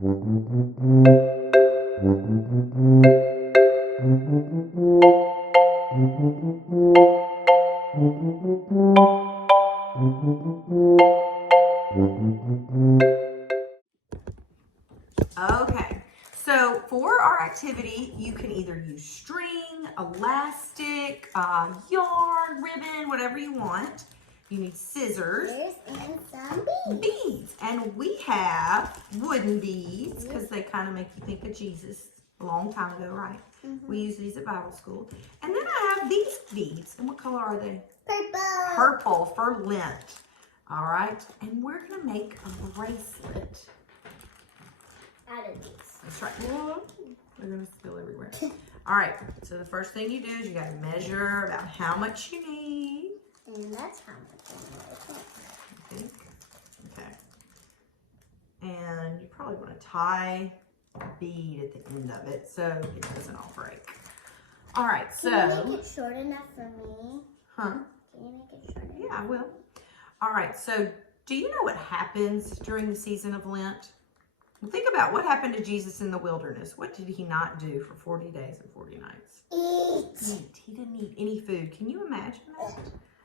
Okay, so for our activity, you can either use string, elastic, yarn, ribbon, whatever you want. You need scissors. And some beads. And we have wooden beads because they kind of make you think of Jesus a long time ago, right? We use these at Bible school. And then I have these beads. And what color are they? Purple. Purple for Lent. All right, and we're going to make a bracelet. Out of these. That's right. They're going to spill everywhere. All right, so the first thing you do is you got to measure about how much you need. And that's how much I think. Okay. And you probably want to tie a bead at the end of it so it doesn't all break. All right, so. Can you make it short enough for me? Huh? Can you make it short enough? Yeah, I will. All right, so do you know what happens during the season of Lent? Well, think about what happened to Jesus in the wilderness. What did he not do for 40 days and 40 nights? Eat. He didn't eat any food. Can you imagine that?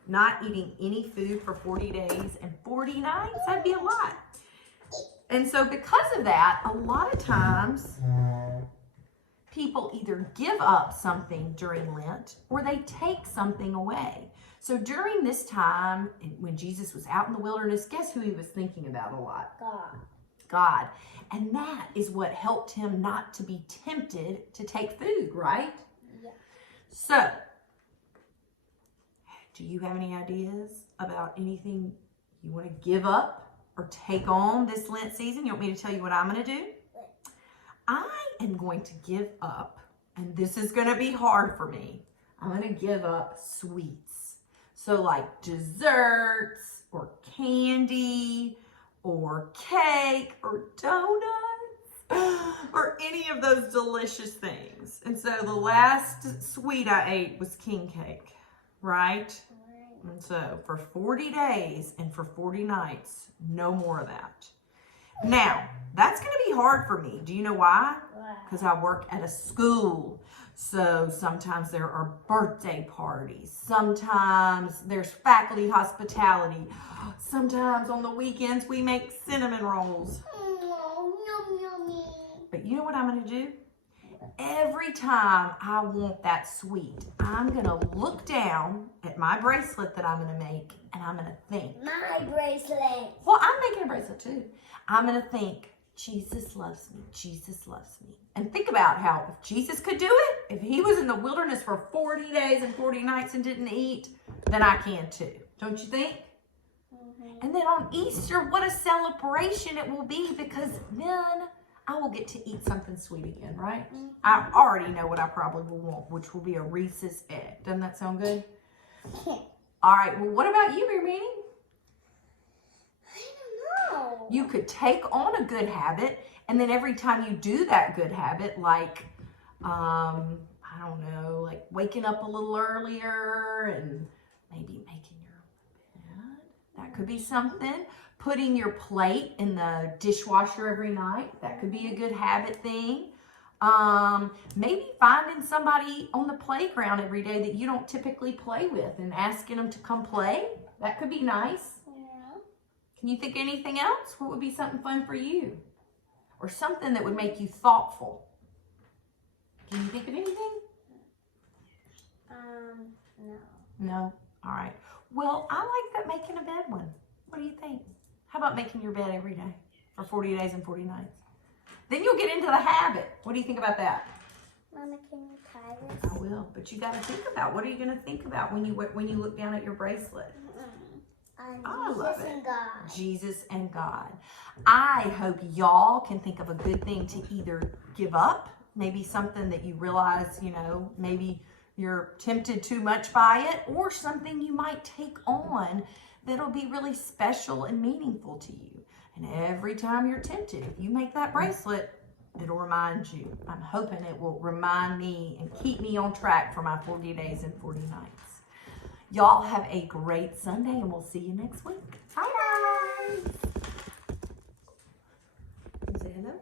Not eating any food for 40 days and 40 nights? That'd be a lot. And so because of that, a lot of times people either give up something during Lent or they take something away. So during this time, when Jesus was out in the wilderness, guess who he was thinking about a lot? God. And that is what helped him not to be tempted to take food, right? Yeah. So, do you have any ideas about anything you want to give up or take on this Lent season? You want me to tell you what I'm going to do? I am going to give up, and this is going to be hard for me. I'm going to give up sweets. So like desserts or candy or cake or donuts or any of those delicious things. And so the last sweet I ate was king cake, right? And so for 40 days and for 40 nights, no more of that. Now, that's going to be hard for me. Do you know why? Because I work at a school. So sometimes there are birthday parties. Sometimes there's faculty hospitality. Sometimes on the weekends we make cinnamon rolls. But you know what I'm going to do? Every time I want that sweet, I'm going to look down at my bracelet that I'm going to make and I'm going to think. My bracelet. Well, I'm making a bracelet too. I'm going to think, Jesus loves me. Jesus loves me. And think about how if Jesus could do it, if he was in the wilderness for 40 days and 40 nights and didn't eat, then I can too. Don't you think? And then on Easter, what a celebration it will be, because then I will get to eat something sweet again, right? I already know what I probably will want, which will be a Reese's egg. Doesn't that sound good? All right. Well, what about you, Vicar Andy? I don't know. You could take on a good habit, and then every time you do that good habit, like, I don't know, like waking up a little earlier and maybe making your bed. That could be something. Putting your plate in the dishwasher every night. That could be a good habit thing. Maybe finding somebody on the playground every day that you don't typically play with and asking them to come play. That could be nice. Yeah. Can you think of anything else? What would be something fun for you? Or something that would make you thoughtful? Can you think of anything? No. No? All right. Well, I like that making a bed one. What do you think? How about making your bed every day for 40 days and 40 nights? Then you'll get into the habit. What do you think about that? Mama, can you tie this? I will, but you got to think about, what are you going to think about when you look down at your bracelet? I love Jesus it. and God. Jesus and God. I hope y'all can think of a good thing to either give up, maybe something that you realize, maybe you're tempted too much by it, or something you might take on that'll be really special and meaningful to you. And every time you're tempted, if you make that bracelet, it'll remind you. I'm hoping it will remind me and keep me on track for my 40 days and 40 nights. Y'all have a great Sunday, and we'll see you next week. Bye, guys. Say hello.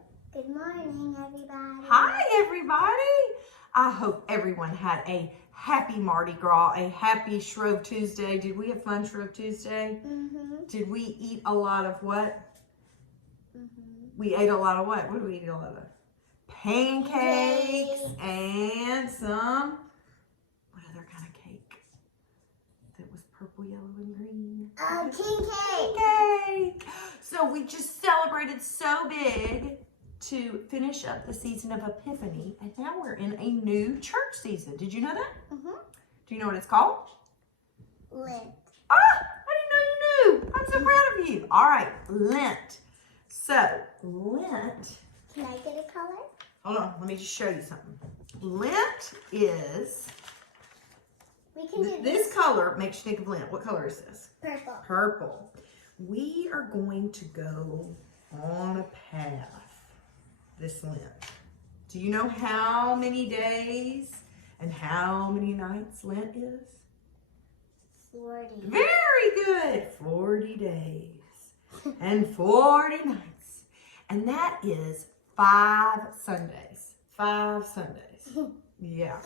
Good morning, everybody. Hi, everybody. I hope everyone had a happy Mardi Gras, a happy Shrove Tuesday. Did we have fun Shrove Tuesday? Mm-hmm. Did we eat a lot of what? Mm-hmm. We ate a lot of what? What did we eat a lot of? Pancakes and some, what other kind of cake? That was purple, yellow, and green. King cake. Cake. So we just celebrated so big to finish up the season of Epiphany, and now we're in a new church season. Did you know that? Mm-hmm. Do you know what it's called? Lent. Ah, I didn't know you knew. I'm so proud of you. All right, Lent. So, Lent, Can I get a color? hold on, let me just show you something. Lent is, We can do this color makes you think of Lent. What color is this? purple. Purple. We are going to go on a path this Lent. Do you know how many days and how many nights Lent is? 40. Very good. 40 days and 40 nights. And that is 5 Sundays. 5 Sundays. Yeah.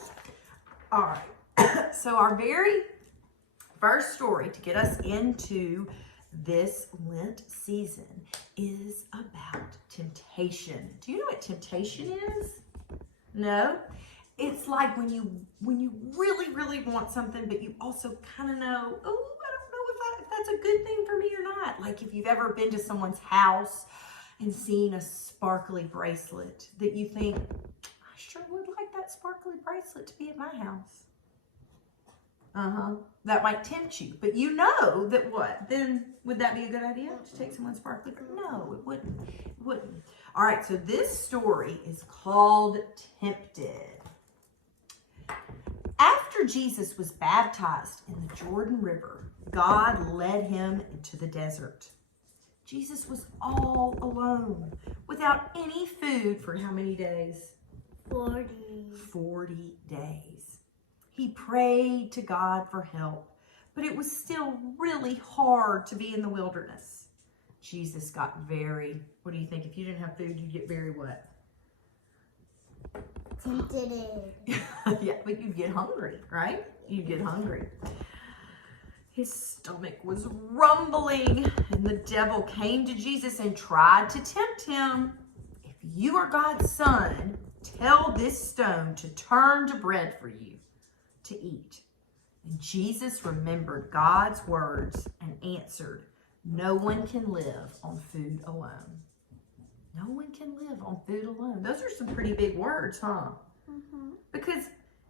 All right. So our very first story to get us into this Lent season is about temptation. Do you know what temptation is? No? It's like when you really, really want something, but you also kind of know, oh, I don't know if that's a good thing for me or not. Like if you've ever been to someone's house and seen a sparkly bracelet that you think, I sure would like that sparkly bracelet to be at my house. That might tempt you, but you know that what? Then would that be a good idea to take someone's sparkly? No, it wouldn't. It wouldn't. All right, so this story is called Tempted. After Jesus was baptized in the Jordan River, God led him into the desert. Jesus was all alone, without any food for how many days? 40. 40 days. He prayed to God for help, but it was still really hard to be in the wilderness. Jesus got very, what do you think? If you didn't have food, you'd get very what? Tempted. Yeah, but you'd get hungry, right? You'd get hungry. His stomach was rumbling, and the devil came to Jesus and tried to tempt him. If you are God's son, tell this stone to turn to bread for you to eat. And Jesus remembered God's words and answered, no one can live on food alone. No one can live on food alone. Those are some pretty big words, huh? Mm-hmm. Because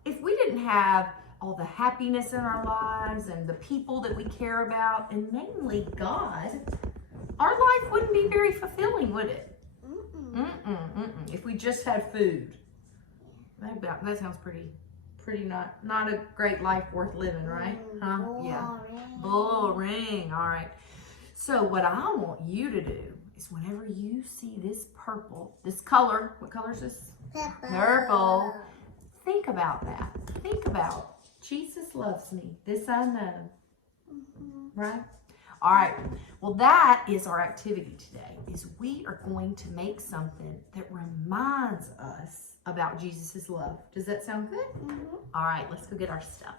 if we didn't have all the happiness in our lives and the people that we care about, and mainly God, our life wouldn't be very fulfilling, would it? If we just had food. That sounds pretty not a great life worth living, right? Huh? Boring. Yeah. Boring. All right. So what I want you to do is whenever you see this purple, this color, what color is this? Purple. Think about that. Think about Jesus loves me. This I know. Right? All right. Well, that is our activity today, is we are going to make something that reminds us about Jesus' love. Does that sound good? All right, let's go get our stuff.